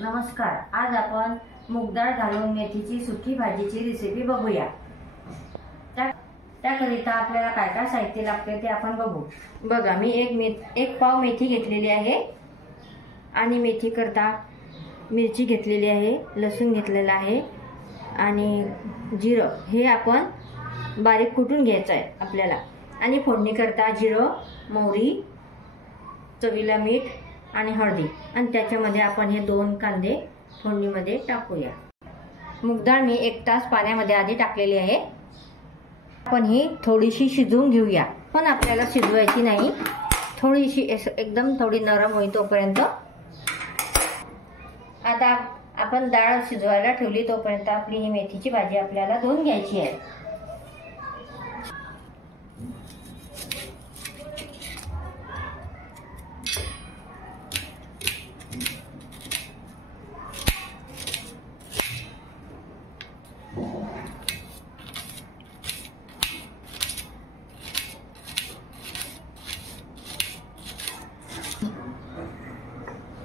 नमस्कार. आज आपण मूग डाळ घालून मेथीची सुकी भाजीची रेसिपी बघूया. त्याकरिता आपल्याला काय काय साहित्य लागते ते आपण बघू. बघा, मी एक पाव मेथी घेतलेली आहे आणि मेथी करता मिरची घेतलेली आहे, लसूण घेतलेला आहे आणि जिरं हे आपण बारीक कुटून घ्यायचं आहे आपल्याला. आणि फोडणी करता जिरं, मोहरी, चवीला मीठ आणि हळदी आणि त्याच्यामध्ये आपण हे 2 कांदे फोडणीमध्ये टाकूया. मूग डाळ मी 1 तास पाण्यामध्ये आधी टाकलेली आहे. आपण ही थोडीशी शिजवून घेऊया, पण आपल्याला शिजवायची नाही, थोडीशी एकदम थोडी नरम होईल तोपर्यंत. आता आपण डाळ शिजवायला ठेवली तोपर्यंत आपली ही मेथीची भाजी आपल्याला धुवून घ्यायची आहे.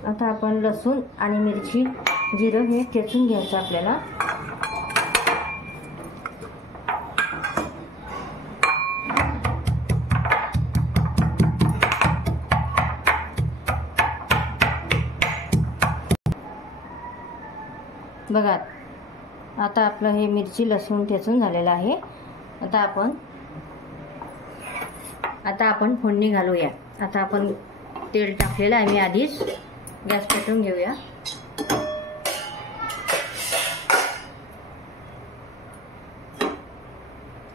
आता आपण लसूण आणि मिरची, जिरं हे ठेचून घ्यायचं आपल्याला. बघा, आता आपलं हे मिरची लसूण ठेचून झालेलं आहे. आता आपण फोडणी घालूया. आता आपण तेल टाकलेलं आहे मी आधीच. गॅस पेटवून घेऊया.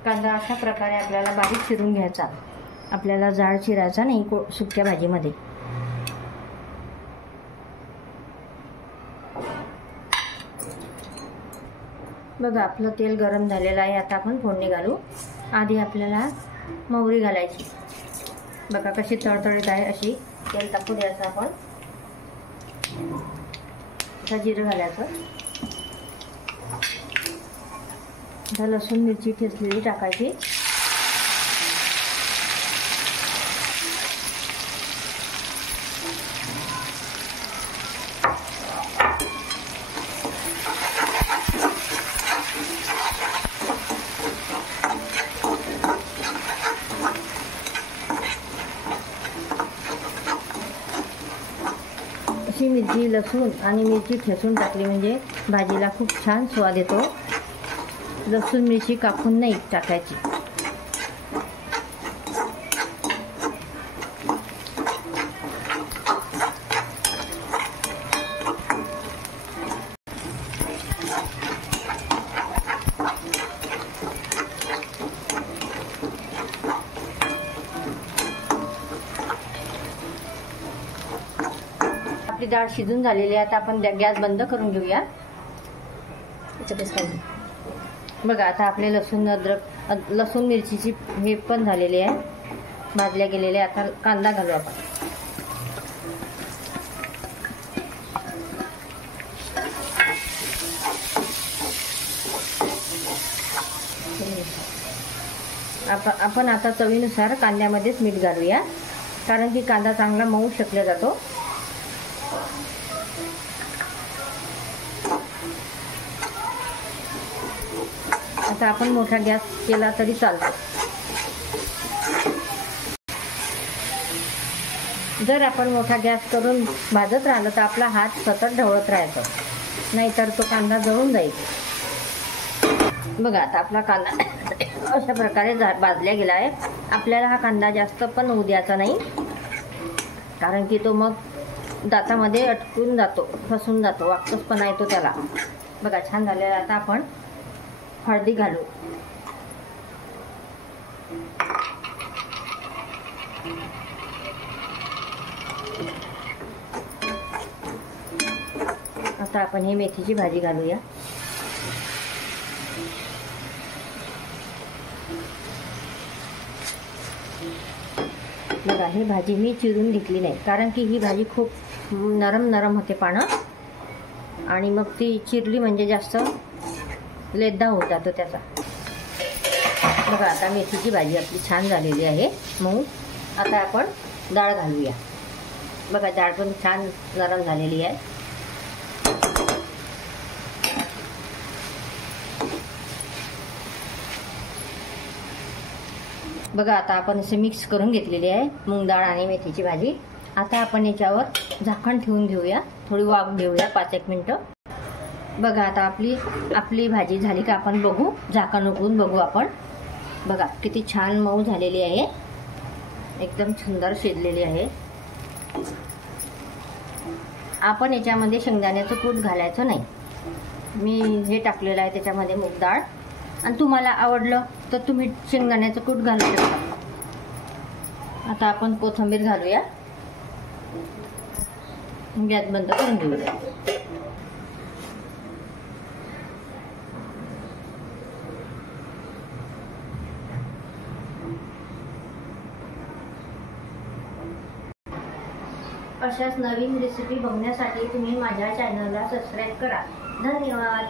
कांदा अशा प्रकारे आपल्याला बारीक चिरून घ्यायचा. आपल्याला जाड चिरायचा नाही सुक्या भाजीमध्ये. बघा, आपलं तेल गरम झालेलं आहे. आता आपण फोडणी घालू. आधी आपल्याला मोहरी घालायची. बघा कशी तळतळीत आहे, अशी तेल टाकू द्यायचं आपण. आता जिरं घालायचं. आता लसूण मिरची ठेचलेली टाकायची. अशी मिरची, लसूण आणि मिरची ठेचून टाकली म्हणजे भाजीला खूप छान स्वाद येतो. लसूण मिरची कापून नाही टाकायची. आपली डाळ शिजून झालेली आहे. आता आपण गॅस बंद करून घेऊया. बघा, आता आपले लसूण मिरचीची हे पण झालेली आहे, भाजल्या गेलेले. आता कांदा घालू आपण. आपण आता चवीनुसार कांद्यामध्येच मीठ घालूया, कारण की कांदा चांगला मऊ शेकला जातो. आता आपण मोठा गॅस केला तरी चालतो. जर आपण मोठा गॅस करून भाजत राहिलं तर आपला हात सतत ढवळत राहायचा, नाहीतर तो कांदा जळून जाईल. बघा, आता आपला कांदा अशा प्रकारे भाजला गेला आहे. आपल्याला हा कांदा जास्त पण होऊ द्यायचा नाही, कारण की तो मग दातामध्ये अटकून जातो, फसून जातो, वाकसपणा येतो त्याला. बघा, छान झालेला. आता आपण हळदी घालू. आता आपण ही मेथीची भाजी घालूया. बघा, ही भाजी मी चिरून घेतली नाही, कारण की ही भाजी खूप नरम होते पानं, आणि मग ती चिरली म्हणजे जास्त लेद्दा होत जातो त्याचा. बघा, आता मेथीची भाजी आपली छान झालेली आहे मऊ. आता आपण डाळ घालूया. बघा, डाळ पण छान नरम झालेली आहे. बघा आता आपण असे मिक्स करून घेतलेली आहे मूग डाळ आणि मेथीची भाजी. आता आपण याच्यावर झाकण ठेवून घेऊया, थोडी वाफ घेऊया 5-1 मिनिटं. बघा आता आपली भाजी झाली का आपण बघू, झाकण उघडून बघू आपण. बघा किती छान मऊ झालेली आहे, एकदम सुंदर शिजलेली आहे. आपण याच्यामध्ये शेंगदाण्याचं कूट घालायचं नाही. मी हे टाकलेलं आहे त्याच्यामध्ये मूग डाळ, आणि तुम्हाला आवडलं तर तुम्ही शेंगदाण्याचं कूट घालू शकता. आता आपण कोथिंबीर घालूया, गॅस बंद करून घेऊया. अशाच नवीन रेसिपी बघण्यासाठी तुम्ही माझ्या चॅनलला सबस्क्राईब करा. धन्यवाद.